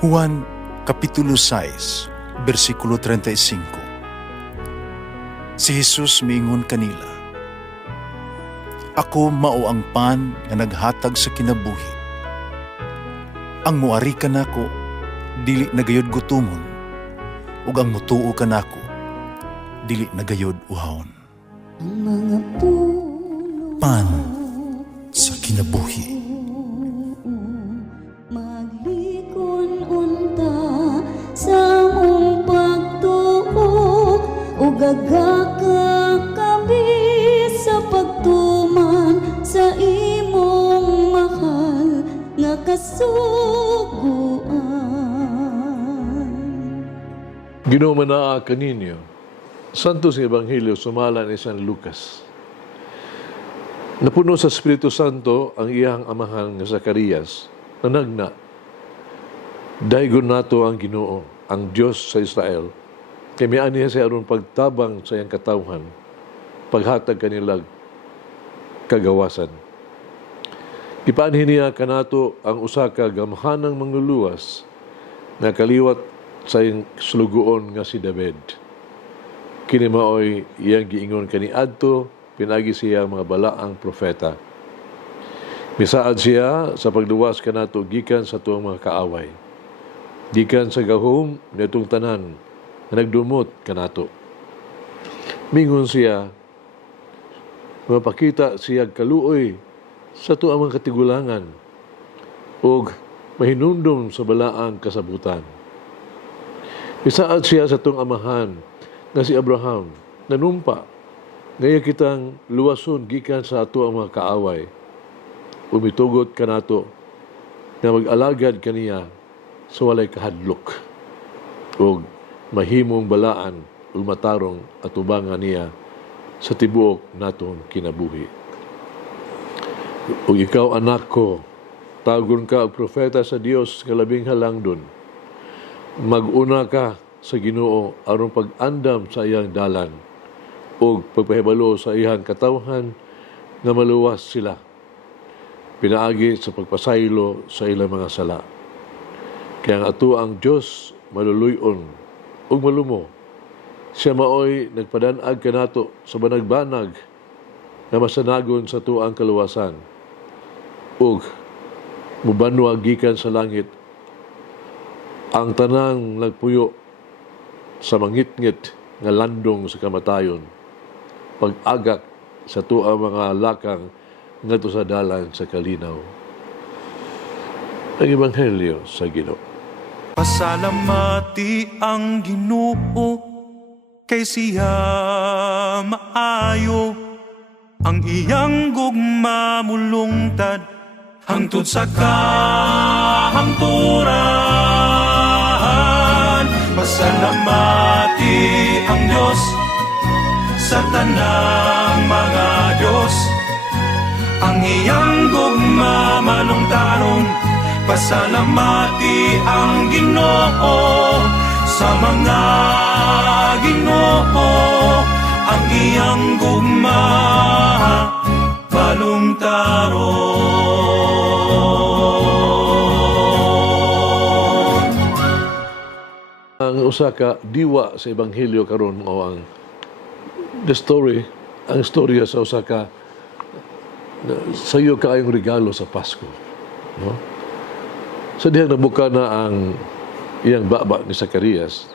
Juan Kapitulo 6, versikulo 35. Si Jesus miingon kanila, "Ako mao ang pan nga naghatag sa kinabuhi. Ang muari kanako dili nagayod gutomon, ug ang mutuo kanako dili nagayod uhawon." Ang mga puno Pan sa kinabuhi. maglikon unta sa mong pagtuo ug gagaka kami sa pagtuman sa imong mahal nga kasuguan. Ginoo manaa kaninyo, Santo sa Ebanghelyo sumala ni San Lucas. Napuno sa Espiritu Santo ang iyang amahan nga Zacarias, nanagna, daygon nato ang Ginoo, ang Dios sa Israel, kay miani siya aron pagtabang sa iyang katawhan, paghatag kanilag kagawasan. Ipaanhin niya kanato ang usa ka gamhanang mangluluwas na kaliwat sa iyang slugoon nga si David. Kini maoy iyang giingon kaniadto pinagi siya mga balaang profeta. Misaad siya sa pagluwas kanato gikan sa tuwang mga kaaway. Gikan sa gahom nitong tanan na nagdumot kanato. Mingon siya, mapakita siya kaluoy sa tuwang mga katigulangan ug mahinumdum sa balaang kasabutan. Misaad siya sa tuwang amahan nga si Abraham, nanumpa, ngaya kitang luwason gikan sa ato ang mga kaaway. Umitugot kanato na mag-alagad kaniya sa walay kahadlok ug mahimong balaan ug matarong atubangan niya sa tibuok naton kinabuhi. Ug ikaw anak ko, tagon ka og propeta sa Dios nga labing halangdon. Mag-una ka sa Ginoo aron pag-andam sa iyang dalan ug pagpahibalo sa iyang katawhan nga maluwas sila. Pinaagi sa pagpasaylo sa ilang mga sala. Kaya ang ato ang Diyos maluluyon ug malumo. Siya maoy nagpadanag kanato sa banag-banag na masanagon sa tuang kaluwasan ug mubanwa gikan sa langit ang tanang nagpuyo sa mangitngit nga landong sa kamatayon, pag-agak sa tuang mga lakang ngadto sa dalan sa kalinaw. Ang Ebanghelyo sa Ginoo. Pasalamati ang Ginoo kay siya maayo, ang iyang gugma mulungtad hangtod sa kahangturan. Pasalamati ang Diyos sa tanang mga Diyos, ang iyang gugma malungtaron. Pasalamati ang Ginoo sa mga Ginoo, ang iyang gugma malungtaron. Ang usa ka diwa sa Ebanghelyo karon mao ang ang istorya sa usa ka sayo kaayong regalo sa Pasko, no? Sa dihang nabuka na ang iyang baba ni Zacarias,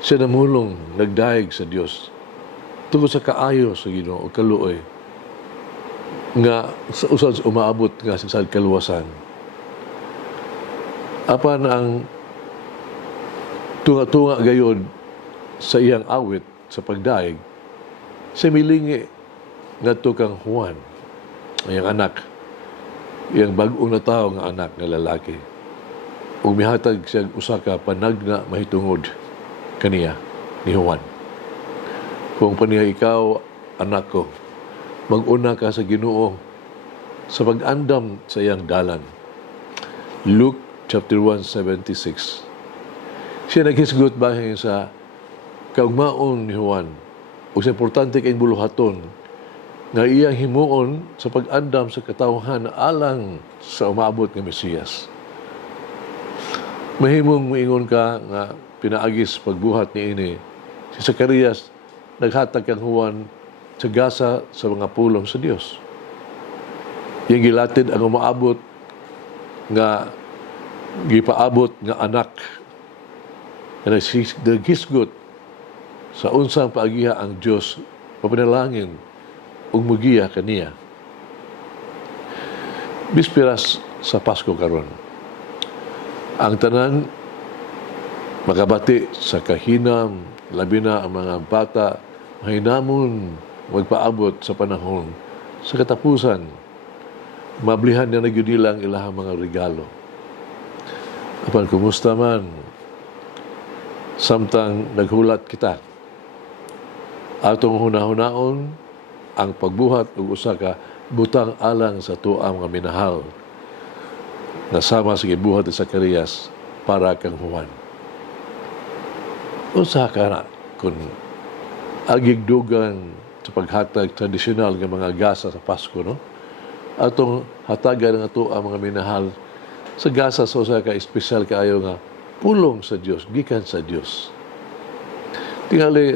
siya namulong nagdaig sa Dios tungod sa kaayo sa Ginoo o kaluoy nga sa usad umaabot nga sa kaluwasan. Apan ang tunga-tunga gayod sa iyang awit sa pagdaig, siya milingi ngadto kang Juan, iyang anak, iyang bag-ong na tao nga anak nga lalaki. Ug mihatag siya usa ka panagna mahitungod kaniya ni Juan. Kung paniya ikaw, anak ko, mag-una ka sa Ginoo sa pag-andam sa iyang dalan. Luke chapter 1:76. Siya naghisgot bahin sa kaugmaon ni Juan ug sa importante kay buluhaton nga iyang himuon sa pag-andam sa katawhan alang sa umaabot nga Mesiyas. Mahimong moingon ka nga pinaagis pagbuhat ni ini. Si Zacarias naghatag kang huwan sa gasa sa mga pulong sa Dios. Yung gilatid ang umaabot nga gipaabot nga anak na naghisgot sa unsang paagiha ang Dios papanalangin ug mugiya kaniya. Bispiras sa Pasko karon. Ang tanan makabati sa kahinam, labi na ang mga bata, mahinamon magpaabot sa panahon sa katapusan. Mablihan na nagyudilang ilahang mga regalo. Apan kumusta man, samtang naghulat kita, atong hunahunaon ang pagbuhat ug usa ka butang alang sa tuang mga minahal nasama sa gibuhat ni Zacarias para kang Juan. Usa ka na kung agigdugan sa paghatag tradisyonal ng mga gasa sa Pasko, no? Atong hatagan nga to ang mga minahal sa gasa sa usa ka espesyal kaayo nga pulong sa Dios, gikan sa Dios. Tingali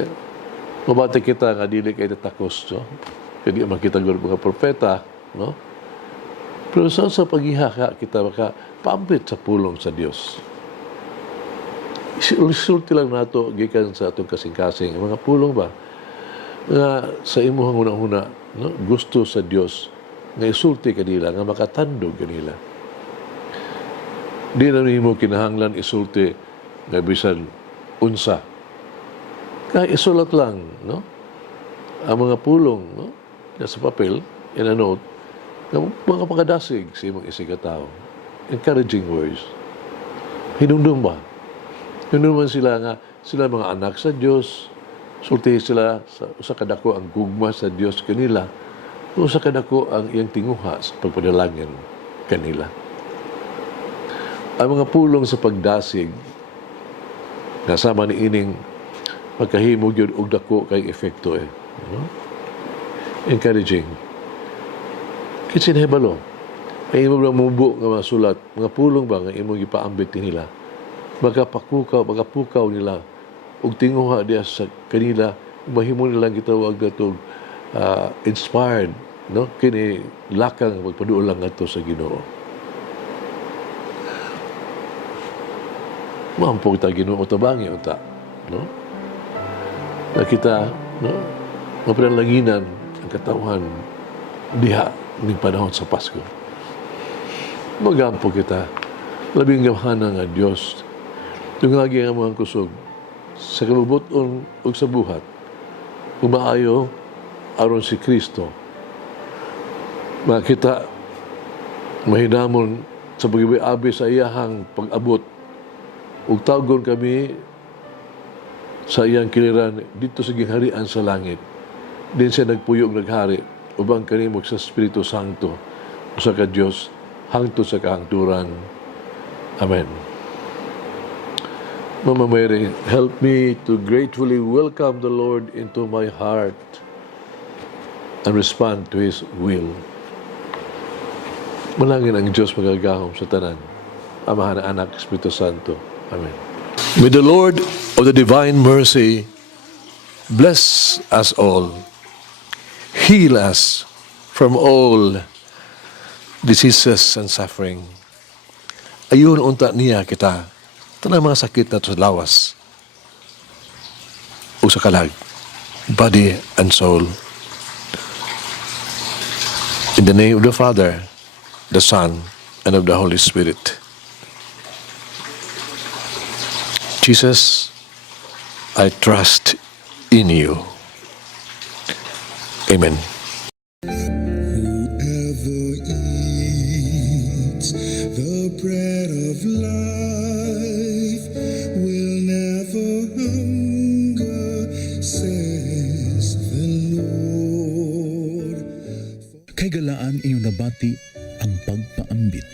mabati kita nga dili kay takos, no? Kaya makita gud mga propeta, no? Pero sa paghihaka kita maka paambit sa pulong sa Dios. Resulti lang nato gikan sa atong kasing-kasing mga pulong ba nga sa imuhang unang-una, no? Gusto sa Dios nga isulti kanila nga makatandog kanila. Di na nimo kinahanglan isulti nga bisan unsa. Kaya isulat lang, no? Ang mga pulong, no? Sa papel, in a note, mga pagkadasig sa imong isikataw. Encouraging words. Hinumdum ba? Hinumdum sila nga, sila mga anak sa Diyos, sulti sila sa kadako ang gugma sa Diyos kanila, o sa kadako ang iyang tinguha sa pagpadalangin kanila. Ang mga pulong sa pagdasig, nasama ni ining pagkahimog yun og dako kay efekto eh. No? Encouraging. Kitsin hebalo. Ay imo lang mubo nga mga sulat, mga pulong ba nga imo gipaambit nila. Magapukaw nila og tinguha diya sa kanila, mahimo nilang gitawag natong inspired, no? Kini lakang magpaduol lang ato sa Ginoo. Maampo kita Ginoo tabangi uta, no? Nakita, no? Mapanalanginan ang katawhan diha ning panahon sa Pasko. Magampo kita. Labing gamhana nga Diyos. Tungagi ang mga kusog sa kalubuton o sa buhat. Umaayo aron si Kristo. Makita mahinamon sa pag-abi sa iyahang pag-abot. Ug tawgon kami sa iyang kiliran dito sa gingharian sa langit. Din siya nagpuyog naghari ubang kanimog sa Espiritu Santo sa ka Dios hangtod sa kahangturan. Amen. Mama Mary, help me to gratefully welcome the Lord into my heart and respond to His will. Malangin ang Diyos magagahom sa tanan. Amahan na Anak, Espiritu Santo. Amen. May the Lord of the divine mercy bless us all, heal us from all diseases and suffering. Ayun unta niya kita, tanang mga sakit na sa lawas o sa kalag, body and soul. In the name of the Father, the Son, and of the Holy Spirit. Jesus, I trust in you. Amen. Whoever eats the bread of life will never hunger, says the Lord. Kay galaan inyong nabati ang pagpaambit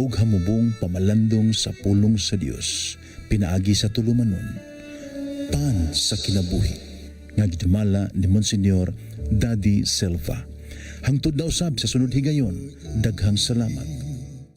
ug hamubong pamalandong sa pulong sa Dios pinaagi sa tulumanon pan sa kinabuhi nga gidumala ni Monsignor Daddy Silva. Hangtod na usab sa sunod higayon, daghang salamat.